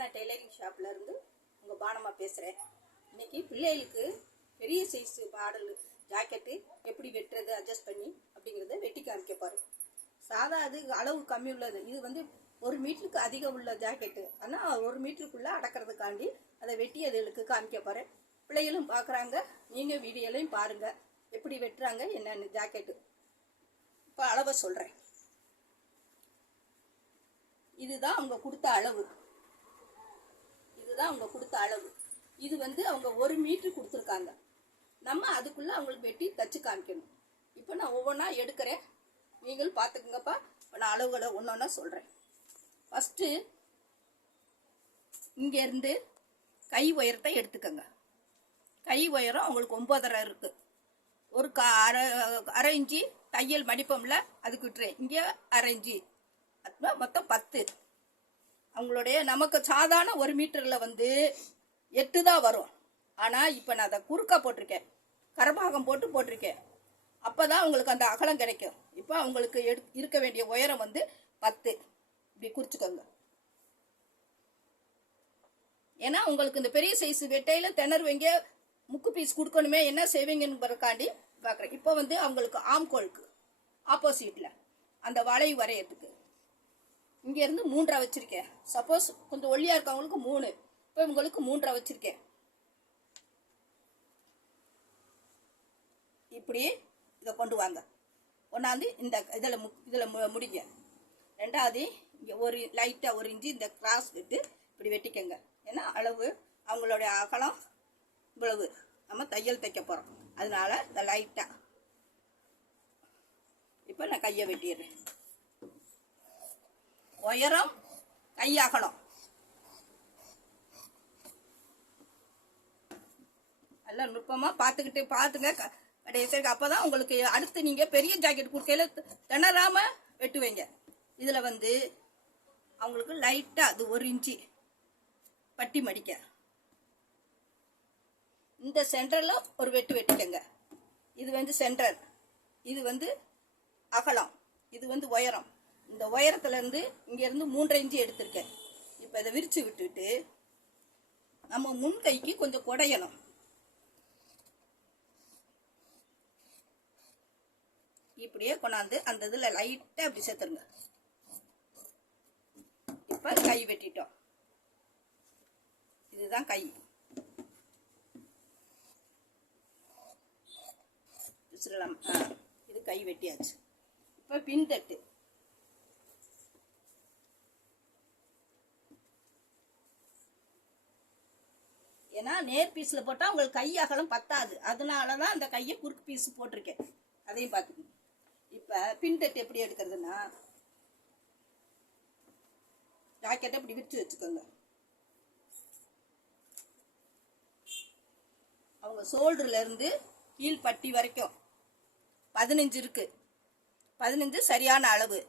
நான் டெய்லரிங் ஷாப்ல இருந்து உங்கள் பானம்மா பேசுகிறேன். இன்னைக்கு பிள்ளைகளுக்கு பெரிய சைஸ் மாடல் ஜாக்கெட்டு எப்படி வெட்டுறது அட்ஜஸ்ட் பண்ணி அப்படிங்கிறத வெட்டி காமிக்க போகிறேன். சாதா அது அளவு கம்மி உள்ளது, இது வந்து 1 மீட்டருக்கு அதிகம் உள்ள ஜாக்கெட்டு. ஆனால் 1 மீட்டருக்குள்ளே அடக்கிறதுக்காண்டி அதை வெட்டி அதுகளுக்கு காமிக்க போகிறேன். பிள்ளைகளும் பார்க்குறாங்க, நீங்கள் வீடியோலையும் பாருங்கள் எப்படி வெட்டுறாங்க என்னென்னு ஜாக்கெட்டு. இப்போ அளவை சொல்கிறேன். இதுதான் அவங்க கொடுத்த அளவு, இதுதான் அவங்க கொடுத்த அளவு. இது வந்து அவங்க 1 மீட்டர் கொடுத்துருக்காங்க. நம்ம அதுக்குள்ளே அவங்களுக்கு வெட்டி தச்சு காமிக்கணும். இப்போ நான் ஒவ்வொன்றா எடுக்கிறேன், நீங்களும் பார்த்துக்குங்கப்பா. இப்போ நான் அளவுகளை ஒன்றொன்னா சொல்கிறேன். ஃபஸ்ட்டு இங்கேருந்து கை உயரத்தை எடுத்துக்கோங்க. கை உயரம் அவங்களுக்கு 9.5 இருக்குது. ஒரு அரை இன்ச்சு தையல் மடிப்போம்ல, அதுக்கு விட்டுறேன். இங்கே அரை இன்ச்சு, மொத்தம் 10. அவங்களுடைய நமக்கு சாதாரண 1 மீட்டரில் வந்து 8 தான் வரும். ஆனால் இப்போ நான் அதை குறுக்கா போட்டிருக்கேன், கரபாகம் போட்டிருக்கேன். அப்போ தான் அவங்களுக்கு அந்த அகலம் கிடைக்கும். இப்போ அவங்களுக்கு இருக்க வேண்டிய உயரம் வந்து 10. இப்படி குறிச்சிக்கோங்க. ஏன்னா உங்களுக்கு இந்த பெரிய சைஸ் வெட்டையில் திணறுவீங்க, முக்கு பீஸ் கொடுக்கணுமே, என்ன செய்வீங்கன்னு பிறக்காண்டி பார்க்குறேன். இப்போ வந்து அவங்களுக்கு ஆம்கோலுக்கு ஆப்போசிட்டில் அந்த வளைவு வரையறதுக்கு இங்கேருந்து 3 வச்சுருக்கேன். சப்போஸ் கொஞ்சம் ஒல்லியாக இருக்கவங்களுக்கு 3, இப்போ இவங்களுக்கு 3 வச்சுருக்கேன். இப்படி இதை கொண்டு வாங்க. ஒன்றாந்து இந்த இதில் முடிங்க. ரெண்டாவது இங்கே ஒரு லைட்டாக 1 இன்ச்சு இந்த கிராஸ் விட்டு இப்படி வெட்டிக்கங்க. ஏன்னா அளவு அவங்களுடைய அகலம் இவ்வளவு, நம்ம தையல் தைக்க போகிறோம், அதனால இந்த லைட்டாக. இப்போ நான் கையை வெட்டிடுறேன். உயரம் கை அகலம் நல்லா நுட்பமாக பார்த்துங்க கடைசிக்கு. அப்போ தான் உங்களுக்கு அடுத்து நீங்கள் பெரிய ஜாக்கெட் கொடுக்கையில திணறாமல் வெட்டுவீங்க. இதில் வந்து அவங்களுக்கு லைட்டாக அது 1 இன்ச்சு பட்டி மடிக்க, இந்த சென்டரில் ஒரு வெட்டிக்கங்க. இது வந்து சென்டர், இது வந்து அகலம், இது வந்து உயரம். இந்த உயரத்துலேருந்து இங்கேருந்து 3.5 இன்ச்சு எடுத்திருக்கேன். இப்போ இதை விரித்து விட்டுட்டு நம்ம முன் கைக்கு கொஞ்சம் குடையணும். இப்படியே கொண்டாந்து அந்த இதில் லைட்டாக அப்படி சேர்த்துருங்க. இப்போ கை வெட்டிட்டோம். இதுதான் கை. இது கை வெட்டியாச்சு. இப்போ பின்தட்டு. ஏன்னா நேர் பீஸில் போட்டால் உங்களுக்கு கை அகலம் பத்தாது, அதனால தான் அந்த கையை குறுக்கு பீஸ் போட்டிருக்கேன். அதையும் பார்த்துக்கணும். இப்போ பின்தட்டு எப்படி எடுக்கிறதுனா, ஜாக்கெட்டை இப்படி விரிச்சு வச்சுக்கோங்க. அவங்க ஷோல்டர்லேருந்து கீழ்பட்டி வரைக்கும் 15 இருக்குது. 15 சரியான அளவு.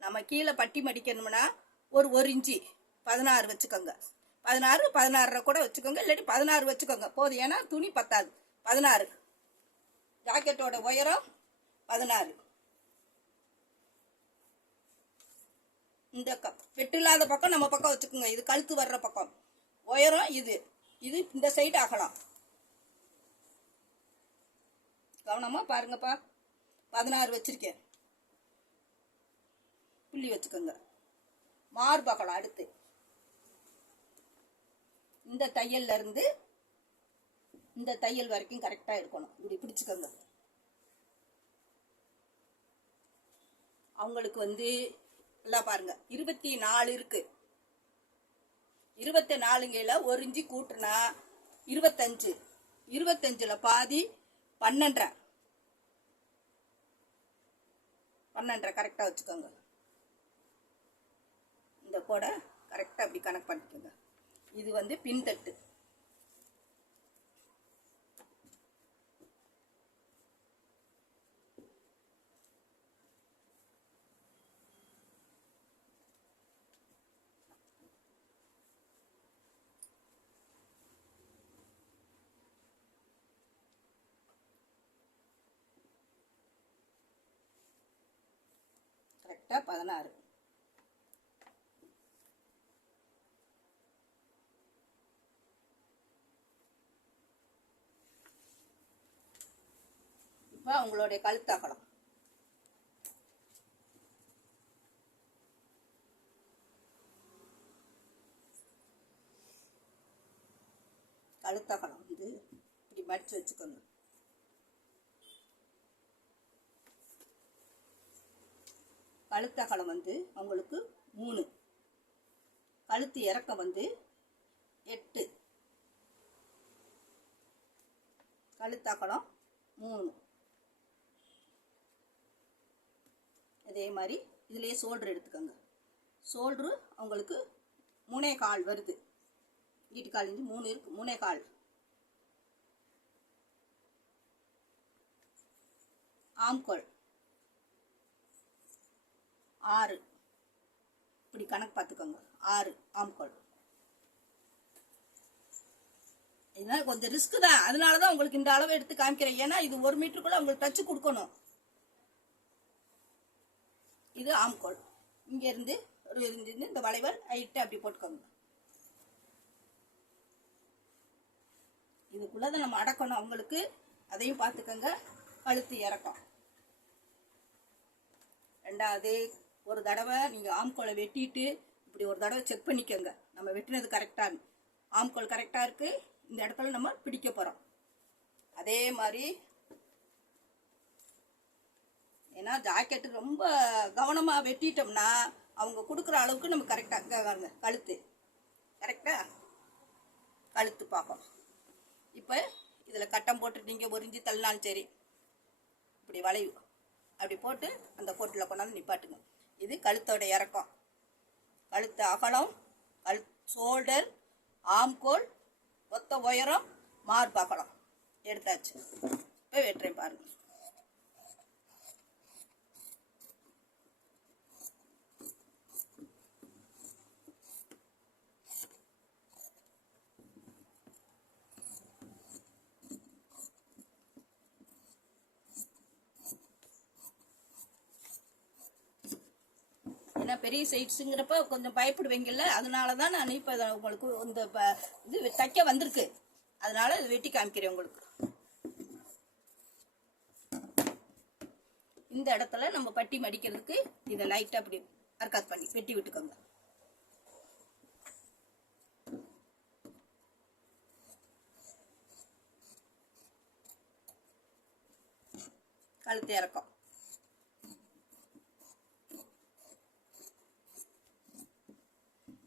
நம்ம கீழே பட்டி மடிக்கணும்னா ஒரு 1 இன்ச்சு 16 வச்சுக்கோங்க. 16 கூட வச்சுக்கோங்க, இல்லாட்டி 16 வச்சுக்கோங்க போதும். ஏன்னா துணி பத்தாது. 16 ஜாக்கெட்டோட உயரம் 16. இந்த வெட்டு இல்லாத பக்கம் நம்ம பக்கம் வச்சுக்கோங்க. இது கழுத்து வர்ற பக்கம் உயரம். இது இந்த சைடு அகலம். கவனமாக பாருங்கப்பா. 16 வச்சிருக்கேன். புள்ளி வச்சுக்கோங்க. மார்பகலம் அடுத்து இந்த தையல்ல இருந்து இந்த தையல் வரைக்கும் கரெக்டாக இருக்கணும். இப்படி பிடிச்சுக்கோங்க. அவங்களுக்கு வந்து எல்லாம் பாருங்க 24 இருக்கு. 24ங்கையில் 1 இன்ச்சு கூட்டுனா 25. 25ல் பாதி 12 கரெக்டாக வச்சுக்கோங்க. இந்த கோடை கரெக்டாக அப்படி கனெக்ட் பண்ணிக்கோங்க. இது வந்து பின்தட்டு. கரெக்டாக 16. இப்போ உங்களுடைய கழுத்தகலம் வந்து இப்படி மடிச்சு வச்சுக்கோங்க. கழுத்தகலம் வந்து உங்களுக்கு 3, கழுத்து இறக்கம் வந்து 8, கழுத்தகலம் 3. அதே மாதிரி இதுலேயே ஷோல்டர் எடுத்துக்கோங்க. ஷோல்டரு அவங்களுக்கு 3.25 வருது. ஈட்டுக்கால் இஞ்சி 3 இருக்கு, 3.25. ஆம்கோல் 6, இப்படி கணக்கு பார்த்துக்கோங்க. 6 ஆம்கோல். இதனால கொஞ்சம் ரிஸ்க் தான், அதனால தான் உங்களுக்கு இந்த அளவு எடுத்து காமிக்கிறேன். ஏன்னா இது 1 மீட்டருக்குள்ள உங்களுக்கு தச்சு கொடுக்கணும். இது ஆம்கோல். இங்க இருந்து இந்த வளைவல் ஹைட்டு அப்படி போட்டுக்கோங்க. இதுக்குள்ளதான் நம்ம அடக்கணும் அவங்களுக்கு, அதையும் பார்த்துக்கோங்க. கழுத்து இறக்கம். ரெண்டாவது, ஒரு தடவை நீங்க ஆம்கோலை வெட்டிட்டு இப்படி ஒரு தடவை செக் பண்ணிக்கோங்க, நம்ம வெட்டினது கரெக்டாக. ஆம்கோல் கரெக்டாக இருக்கு, இந்த இடத்துல நம்ம பிடிக்க போறோம். அதே மாதிரி ஏன்னா ஜாக்கெட்டு ரொம்ப கவனமா வெட்டிட்டோம்னா அவங்க கொடுக்குற அளவுக்கு நம்ம கரெக்டாக கழுத்து கழுத்து பார்க்கணும். இப்போ இதில் கட்டம் போட்டுட்டீங்க, 1 இன்ச்சு தள்ளினாலும் சரி, இப்படி வளைவு அப்படி போட்டு அந்த கோட்டில் கொண்டாந்து நிப்பாட்டுங்க. இது கழுத்தோட இறக்கம். கழுத்து அகலம், ஷோல்டர், ஆம்கோல், ஒத்த உயரம், மார்பு அகலம் எடுத்தாச்சு. இப்போ வெட்டுறேன் பாருங்க. ஏன்னா பெரிய சைட்ஸுங்கிறப்ப கொஞ்சம் பயப்படுவீங்கல்ல, அதனால தான் நான் இப்போ உங்களுக்கு இந்த இது தைக்க வந்திருக்கு, அதனால இது வெட்டி காமிக்கிறேன் உங்களுக்கு. இந்த இடத்துல நம்ம பட்டி மடிக்கிறதுக்கு இதை லைட்டாக அப்படி அர்க்காத் பண்ணி வெட்டி விட்டுக்கோங்க. கழுத்து இறக்கம்.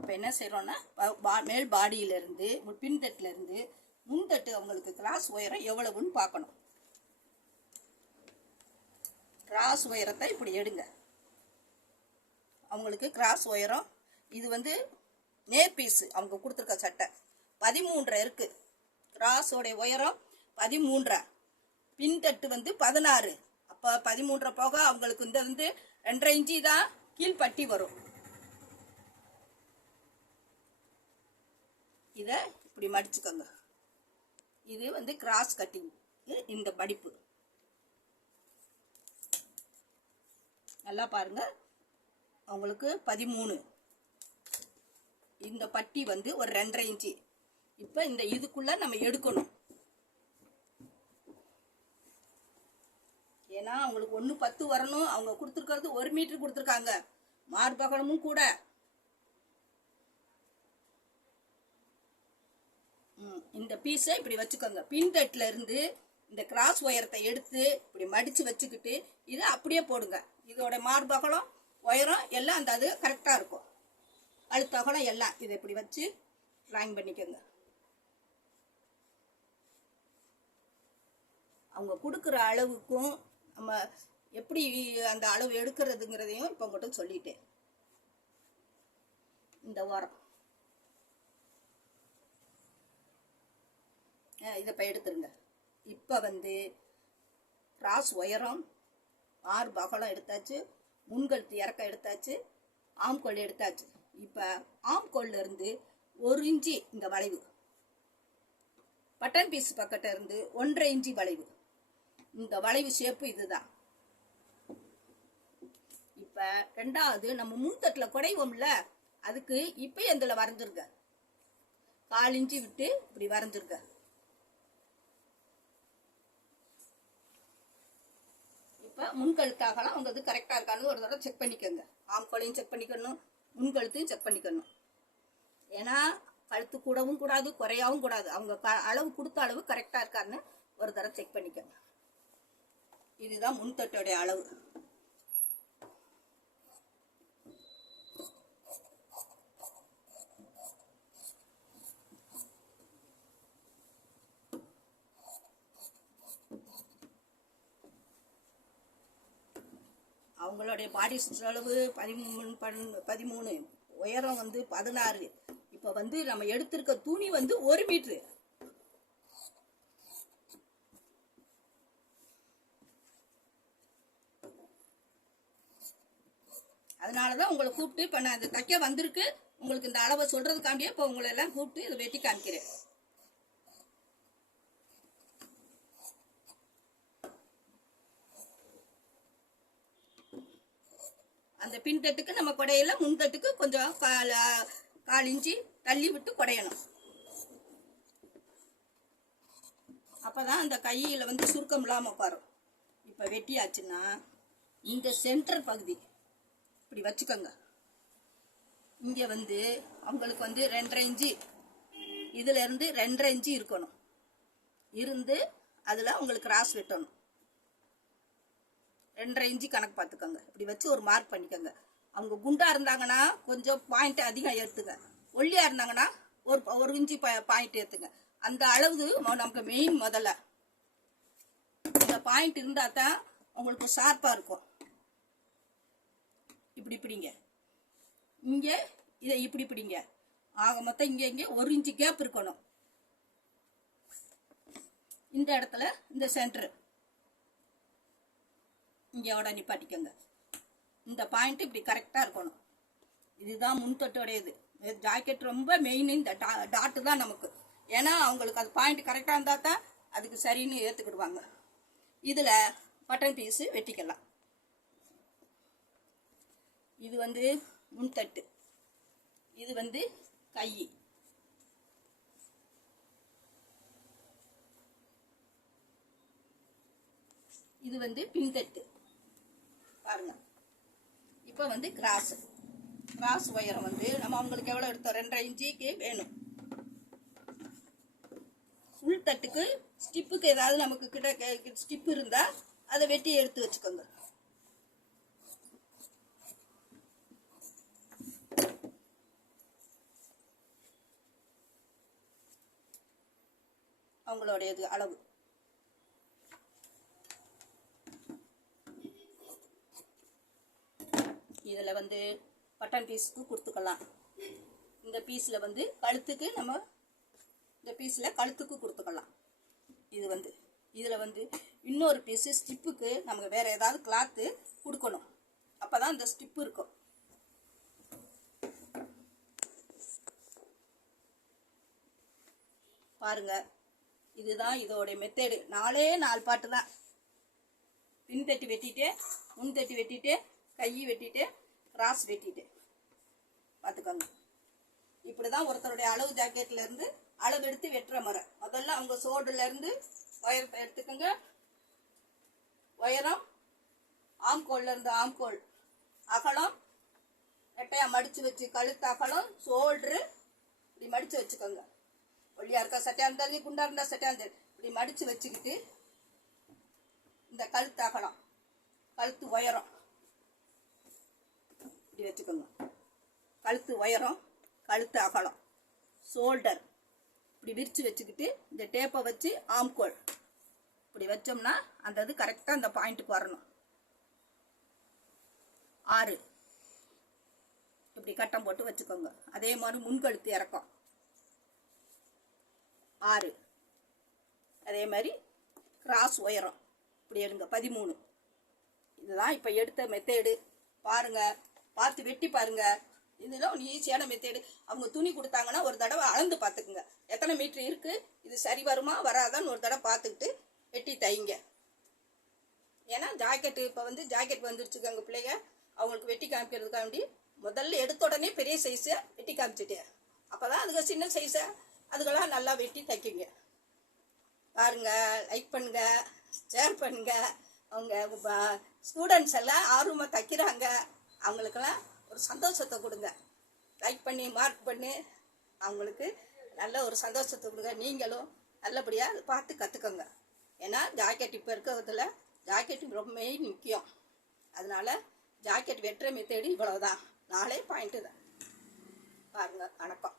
இப்போ என்ன செய்கிறோன்னா, மேல் பாடியிலேருந்து பின்தட்டிலேருந்து முன்தட்டு அவங்களுக்கு கிராஸ் உயரம் எவ்வளவுன்னு பார்க்கணும். கிராஸ் உயரத்தை இப்படி எடுங்க. அவங்களுக்கு கிராஸ் உயரம் இது வந்து நேர் பீஸு அவங்க கொடுத்துருக்க சட்டை 13 இருக்கு. கிராஸோடைய உயரம் 13, பின்தட்டு வந்து 16. அப்போ 13 போக அவங்களுக்கு இந்த வந்து 2.5 இன்ச்சு தான் கீழ்பட்டி வரும். இதை இப்படி மடிச்சுக்கோங்க. இது வந்து கிராஸ் கட்டிங். இந்த மடிப்பு நல்லா பாருங்க. அவங்களுக்கு 13, இந்த பட்டி வந்து ஒரு 2.5 இன்ச்சு. இப்போ இந்த இதுக்குள்ள நம்ம எடுக்கணும். ஏன்னா அவங்களுக்கு 1.10 வரணும். அவங்க கொடுத்துருக்கிறது 1 மீட்டர் கொடுத்துருக்காங்க. மார்பகலமும் கூட. இந்த பீஸை இப்படி வச்சுக்கோங்க. பின்தட்டுல இருந்து இந்த கிராஸ் உயரத்தை எடுத்து இப்படி மடிச்சு வச்சுக்கிட்டு இதை அப்படியே போடுங்க. இதோட மார்பகலம் உயரம் எல்லாம் அந்த அது கரெக்டா இருக்கும். கழுத்தகலம் எல்லாம் இதை இப்படி வச்சு ட்ராயிங் பண்ணிக்கோங்க. அவங்க கொடுக்குற அளவுக்கும் நம்ம எப்படி அந்த அளவு எடுக்கிறதுங்கிறதையும் இப்போ உங்கள்கிட்ட சொல்லிட்டேன். இந்த வாரம் இதை இப்போ எடுத்துருங்க. இப்போ வந்து கிராஸ் உயரம், மார்பு அகலம் எடுத்தாச்சு, முன்கழுத்து இறக்கம் எடுத்தாச்சு, ஆம்கோல் எடுத்தாச்சு. இப்போ ஆம்கோல்ல இருந்து 1 இன்ச்சு இந்த வளைவு, பட்டன் பீஸ் பக்கத்துல இருந்து 1.5 இன்ச்சு வளைவு. இந்த வளைவு ஷேப்பு இதுதான். இப்போ ரெண்டாவது நம்ம முன்தட்டில் குடைவோம்ல, அதுக்கு இப்போ இதில் வரைஞ்சிருங்க. 1/4 இன்ச்சு விட்டு இப்படி வரைஞ்சிருங்க. இப்போ முன்கழுத்தாகலாம் அவங்க இது கரெக்டாக இருக்கான்னு ஒரு தடவை செக் பண்ணிக்கோங்க. ஆம்கோலையும் செக் பண்ணிக்கணும், முன்கழுத்தையும் செக் பண்ணிக்கணும். ஏன்னா கழுத்து கூடவும் கூடாது, குறையாவும் கூடாது. அவங்க அளவு கொடுத்த அளவு கரெக்டாக இருக்கான்னு ஒரு தடவை செக் பண்ணிக்கோங்க. இதுதான் முன்தட்டோடைய அளவு. அவங்களுடைய பாடி அளவு 13, உயரம் 16. இப்போ நம்ம எடுத்திருக்க துணி 1 மீட்டரு. அதனாலதான் உங்களை கூப்பிட்டு இப்போ நான் இந்த தைக்க வந்திருக்கு. உங்களுக்கு இந்த அளவை சொல்றதுக்காண்டியே இப்போ உங்களை எல்லாம் கூப்பிட்டு இதை வெட்டி காமிக்கிறேன். அந்த பின்தட்டுக்கு நம்ம குடையில, முன்தட்டுக்கு கொஞ்சம் 1/4 இன்ச்சு தள்ளி விட்டு குடையணும். அப்பதான் அந்த கையில சுருக்கம் இல்லாம உட்காரும். இப்ப வெட்டியாச்சுன்னா இந்த சென்டர் பகுதி இப்படி வச்சுக்கோங்க. இங்க அவங்களுக்கு 2.5 இன்ச்சு, இதுல இருந்து 2.5 இன்ச்சு இருக்கணும். இருந்து அதுல உங்களுக்கு கிராஸ் வெட்டணும். 2.5 இன்ச்சு கணக்கு பார்த்துக்கோங்க. இப்படி வச்சு ஒரு மார்க் பண்ணிக்கோங்க. அவங்க குண்டா இருந்தாங்கன்னா கொஞ்சம் பாயிண்ட் அதிகம் ஏற்றுங்க. ஒல்லியா இருந்தாங்கன்னா ஒரு இன்ச்சு பாயிண்ட் ஏற்றுங்க. அந்த அளவு நமக்கு மெயின். முதல்ல இந்த பாயிண்ட் இருந்தா தான் உங்களுக்கு ஷார்ப்பா இருக்கும். இப்படி பிடிங்க, இங்க இதை இப்படி பிடிங்க. ஆக மொத்தம் இங்க 1 இன்ச்சு கேப் இருக்கணும். இந்த இடத்துல இந்த சென்டர் இங்கோட நிப்பாட்டிக்கோங்க. இந்த பாயிண்ட் இப்படி கரெக்டா இருக்கணும். இதுதான் முன்தட்டோடையது. ஜாக்கெட் ரொம்ப மெயின். இந்த டாட்டு தான் நமக்கு. ஏன்னா அவங்களுக்கு அது பாயிண்ட் கரெக்டா இருந்தா தான் அதுக்கு சரின்னு ஏத்துக்கிடுவாங்க. இதுல பட்டன் பீஸ் வெட்டிக்கலாம். இது முன்தட்டு, இது கை. இது பின்தட்டு. பாருங்க. இப்ப கிராஸ் உயரம் நம்ம அவங்களுக்கு எவ்வளவு எடுத்தோம்? 2.5 இன்ச்சுக்கு வேணும். உள் தட்டுக்கு ஸ்டிப்புக்கு ஏதாவது நமக்கு கிட்ட ஸ்டிப் இருந்தா அதை வெட்டி எடுத்து வச்சுக்கோங்க. அவங்களுடைய அளவு. இதுல பட்டன் பீஸ்க்கு கொடுத்துக்கலாம். இந்த பீஸ்ல கழுத்துக்கு நம்ம இந்த பீஸ்ல கழுத்துக்கு கொடுத்துக்கலாம். இது இதுல இன்னொரு பீஸ் ஸ்டிப்புக்கு நமக்கு வேற ஏதாவது கிளாத்து கொடுக்கணும். அப்பதான் இந்த ஸ்டிப் இருக்கும். பாருங்க, இதுதான் இதோட மெத்தேடு. 4 பாட்டு தான். பின் தட்டி வெட்டிட்டு, முன் தட்டி வெட்டிட்டு, கை வெட்டிட்டு, கிராஸ் வெட்டிட்டு. பார்த்துக்கோங்க. இப்படிதான் ஒருத்தருடைய அளவு ஜாக்கெட்ல இருந்து அளவு எடுத்து வெட்டுற முறை. முதல்ல அவங்க சோடுல இருந்து உயரத்தை எடுத்துக்கோங்க. உயரம் ஆம்கோல்ல இருந்து ஆம்கோல் அகலம் ரெட்டையா மடிச்சு வச்சு, கழுத்து அகலம், சோல்டரு இப்படி மடிச்சு வச்சுக்கோங்க. ஒல்லியா இருக்கா சட்டையா இருந்தாலும், குண்டா இருந்தா சட்டையா இருந்தாலும் இப்படி மடிச்சு வச்சுக்கிட்டு, இந்த கழுத்து அகலம், கழுத்து உயரம் இப்படி வச்சுக்கோங்க. கழுத்து உயரம், கழுத்து அகலம், ஷோல்டர் இப்படி விரிச்சு வச்சுக்கிட்டு, இந்த டேப்பை வச்சு ஆம்கோல் இப்படி வச்சோம்னா அந்த இது கரெக்டா அந்த பாயிண்ட்டுக்கு வரணும். 6 இப்படி கட்டம் போட்டு வச்சுக்கோங்க. அதே மாதிரி முன்கழுத்து இறக்கம் 6. அதே மாதிரி கிராஸ் உயரம் இப்படி எடுங்க 13. இதுதான் இப்போ எடுத்த மெத்தேடு. பாருங்க, பார்த்து வெட்டி பாருங்க. இதெல்லாம் ஒரு ஈஸியான மெத்தேடு. அவங்க துணி கொடுத்தாங்கன்னா ஒரு தடவை அளந்து பார்த்துக்குங்க. எத்தனை மீட்டர் இருக்கு, இது சரி வருமா வராதான்னு ஒரு தடவை பார்த்துக்கிட்டு வெட்டி தைங்க. ஏன்னா ஜாக்கெட்டு இப்போ ஜாக்கெட் வந்துருச்சுங்க. எங்கள் பிள்ளைங்க அவங்களுக்கு வெட்டி காமிக்கிறதுக்காண்டி முதல்ல எடுத்த உடனே பெரிய சைஸை வெட்டி காமிச்சிட்டேன். அப்போதான் அதுக்கு சின்ன சைஸை அதுக்கெல்லாம் நல்லா வெட்டி தைக்குங்க. பாருங்க, லைக் பண்ணுங்க, ஷேர் பண்ணுங்க, அவங்க ஸ்டூடெண்ட்ஸ் எல்லாம் ஆர்வமாக தைக்கிறாங்க, அவங்களுக்கெல்லாம் ஒரு சந்தோஷத்தை கொடுங்க. லைக் பண்ணி மார்க் பண்ணி அவங்களுக்கு நல்ல ஒரு சந்தோஷத்தை கொடுங்க. நீங்களும் நல்லபடியாக பார்த்து கற்றுக்கோங்க. ஏன்னா ஜாக்கெட் இப்போ இருக்கிறதுல ஜாக்கெட் ரொம்ப மெயின் முக்கியம். அதனால ஜாக்கெட் வெட்டுற மெத்தேடு இவ்வளவுதான். 4 பாயிண்ட்டு தான் பாருங்கள். வணக்கம்.